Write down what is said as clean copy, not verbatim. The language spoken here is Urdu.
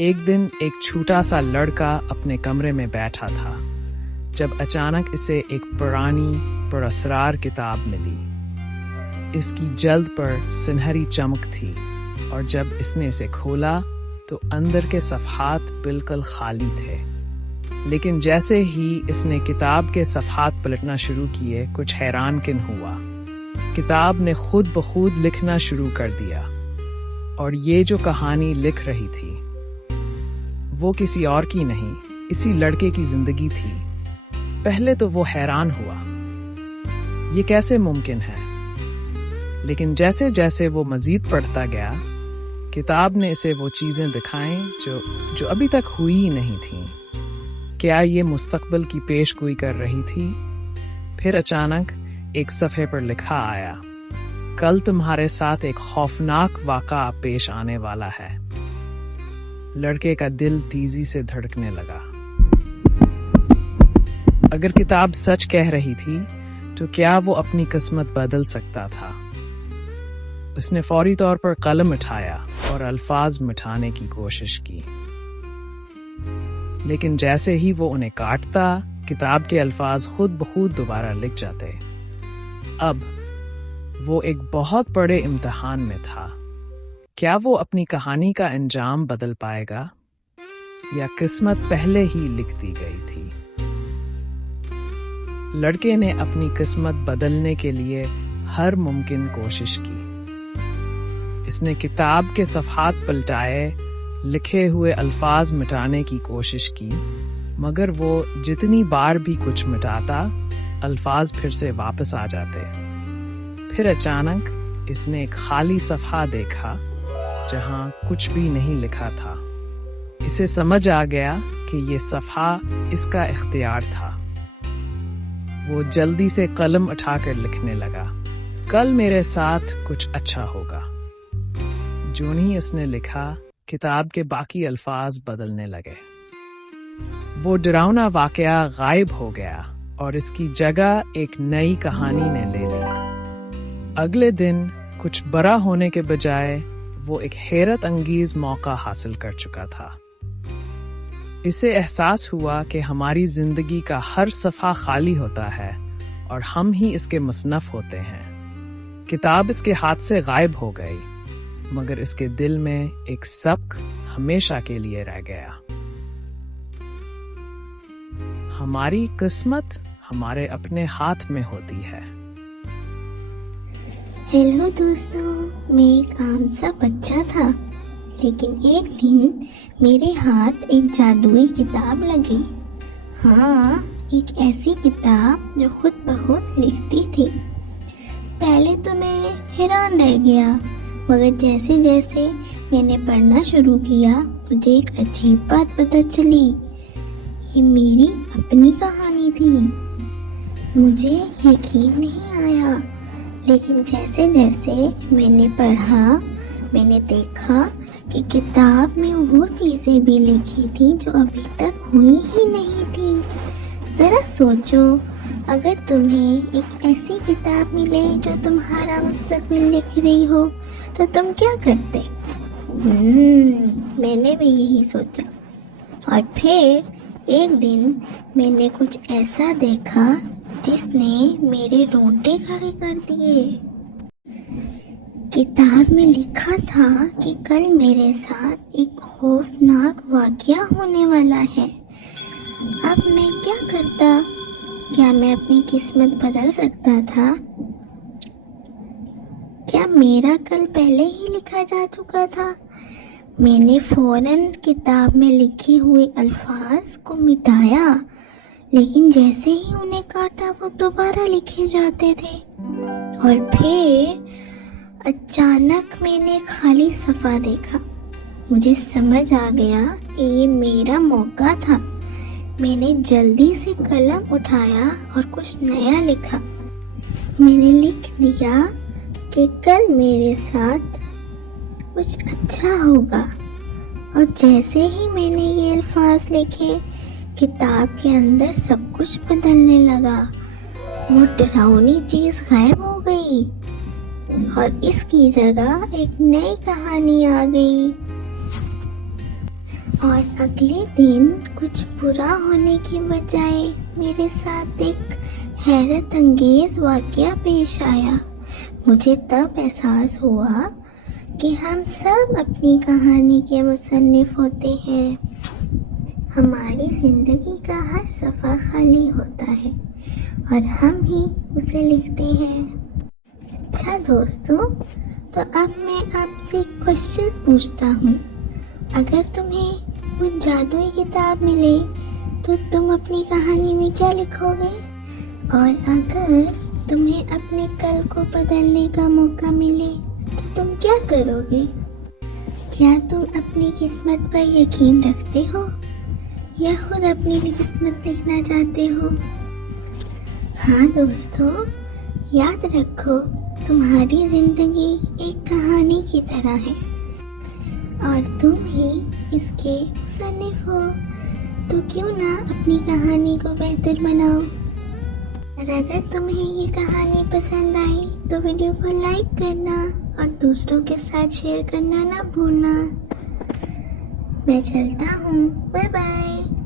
ایک دن ایک چھوٹا سا لڑکا اپنے کمرے میں بیٹھا تھا جب اچانک اسے ایک پرانی پر اسرار کتاب ملی۔ اس کی جلد پر سنہری چمک تھی اور جب اس نے اسے کھولا تو اندر کے صفحات بالکل خالی تھے، لیکن جیسے ہی اس نے کتاب کے صفحات پلٹنا شروع کیے کچھ حیران کن ہوا۔ کتاب نے خود بخود لکھنا شروع کر دیا اور یہ جو کہانی لکھ رہی تھی وہ کسی اور کی نہیں، اسی لڑکے کی زندگی تھی۔ پہلے تو وہ حیران ہوا، یہ کیسے ممکن ہے؟ لیکن جیسے جیسے وہ مزید پڑھتا گیا، کتاب نے اسے وہ چیزیں دکھائیں جو ابھی تک ہوئی ہی نہیں تھیں۔ کیا یہ مستقبل کی پیش گوئی کر رہی تھی؟ پھر اچانک ایک صفحے پر لکھا آیا، کل تمہارے ساتھ ایک خوفناک واقعہ پیش آنے والا ہے۔ لڑکے کا دل تیزی سے دھڑکنے لگا۔ اگر کتاب سچ کہہ رہی تھی تو کیا وہ اپنی قسمت بدل سکتا تھا؟ اس نے فوری طور پر قلم اٹھایا اور الفاظ مٹانے کی کوشش کی، لیکن جیسے ہی وہ انہیں کاٹتا، کتاب کے الفاظ خود بخود دوبارہ لکھ جاتے۔ اب وہ ایک بہت بڑے امتحان میں تھا۔ کیا وہ اپنی کہانی کا انجام بدل پائے گا یا قسمت پہلے ہی لکھ دی گئی تھی؟ لڑکے نے اپنی قسمت بدلنے کے لیے ہر ممکن کوشش کی۔ اس نے کتاب کے صفحات پلٹائے، لکھے ہوئے الفاظ مٹانے کی کوشش کی، مگر وہ جتنی بار بھی کچھ مٹاتا، الفاظ پھر سے واپس آ جاتے۔ پھر اچانک اس نے ایک خالی صفحہ دیکھا جہاں کچھ بھی نہیں لکھا تھا۔ اسے سمجھ آ گیا کہ یہ صفحہ اس کا اختیار تھا۔ وہ جلدی سے قلم اٹھا کر لکھنے لگا، کل میرے ساتھ کچھ اچھا ہوگا۔ جو ہی اس نے لکھا، کتاب کے باقی الفاظ بدلنے لگے۔ وہ ڈراؤنا واقعہ غائب ہو گیا اور اس کی جگہ ایک نئی کہانی نے لے لی۔ اگلے دن کچھ بڑا ہونے کے بجائے وہ ایک حیرت انگیز موقع حاصل کر چکا تھا۔ اسے احساس ہوا کہ ہماری زندگی کا ہر صفحہ خالی ہوتا ہے اور ہم ہی اس کے مصنف ہوتے ہیں۔ کتاب اس کے ہاتھ سے غائب ہو گئی، مگر اس کے دل میں ایک سبق ہمیشہ کے لیے رہ گیا۔ ہماری قسمت ہمارے اپنے ہاتھ میں ہوتی ہے۔ ہیلو دوستوں، میں ایک عام سا بچہ تھا، لیکن ایک دن میرے ہاتھ ایک جادوئی کتاب لگی۔ ہاں، ایک ایسی کتاب جو خود بخود لکھتی تھی۔ پہلے تو میں حیران رہ گیا، مگر جیسے جیسے میں نے پڑھنا شروع کیا، مجھے ایک عجیب بات پتہ چلی۔ یہ میری اپنی کہانی تھی۔ مجھے یقین نہیں آیا، لیکن جیسے جیسے میں نے پڑھا، میں نے دیکھا کہ کتاب میں وہ چیزیں بھی لکھی تھیں جو ابھی تک ہوئی ہی نہیں تھی۔ ذرا سوچو، اگر تمہیں ایک ایسی کتاب ملے جو تمہارا مستقبل لکھ رہی ہو تو تم کیا کرتے؟ میں نے بھی یہی سوچا، اور پھر ایک دن میں نے کچھ ایسا دیکھا جس نے میرے رونگٹے کھڑے کر دیے۔ کتاب میں لکھا تھا کہ کل میرے ساتھ ایک خوفناک واقعہ ہونے والا ہے۔ اب میں کیا کرتا؟ کیا میں اپنی قسمت بدل سکتا تھا؟ کیا میرا کل پہلے ہی لکھا جا چکا تھا؟ میں نے فوراً کتاب میں لکھے ہوئے الفاظ کو مٹایا، لیکن جیسے ہی انہیں کاٹا وہ دوبارہ لکھے جاتے تھے۔ اور پھر اچانک میں نے خالی صفحہ دیکھا۔ مجھے سمجھ آ گیا کہ یہ میرا موقع تھا۔ میں نے جلدی سے قلم اٹھایا اور کچھ نیا لکھا۔ میں نے لکھ دیا کہ کل میرے ساتھ کچھ اچھا ہوگا، اور جیسے ہی میں نے یہ الفاظ لکھے، کتاب کے اندر سب کچھ بدلنے لگا۔ وہ ڈراؤنی چیز غائب ہو گئی اور اس کی جگہ ایک نئی کہانی آ گئی۔ اور اگلے دن کچھ برا ہونے کی بجائے میرے ساتھ ایک حیرت انگیز واقعہ پیش آیا۔ مجھے تب احساس ہوا کہ ہم سب اپنی کہانی کے مصنف ہوتے ہیں۔ ہماری زندگی کا ہر صفحہ خالی ہوتا ہے اور ہم ہی اسے لکھتے ہیں۔ اچھا دوستو، تو اب میں آپ سے ایک کوشچن پوچھتا ہوں۔ اگر تمہیں وہ جادوئی کتاب ملے تو تم اپنی کہانی میں کیا لکھو گے؟ اور اگر تمہیں اپنے کل کو بدلنے کا موقع ملے تو تم کیا کرو گے؟ کیا تم اپنی قسمت پر یقین رکھتے ہو یا خود اپنی قسمت لکھنا چاہتے ہو؟ ہاں دوستو، یاد رکھو تمہاری زندگی ایک کہانی کی طرح ہے اور تم ہی اس کے مصنف ہو، تو کیوں نہ اپنی کہانی کو بہتر بناؤ۔ اور اگر تمہیں یہ کہانی پسند آئی تو ویڈیو کو لائک کرنا اور دوسروں کے ساتھ شیئر کرنا نہ بھولنا۔ میں چلتا ہوں، بائے بائے۔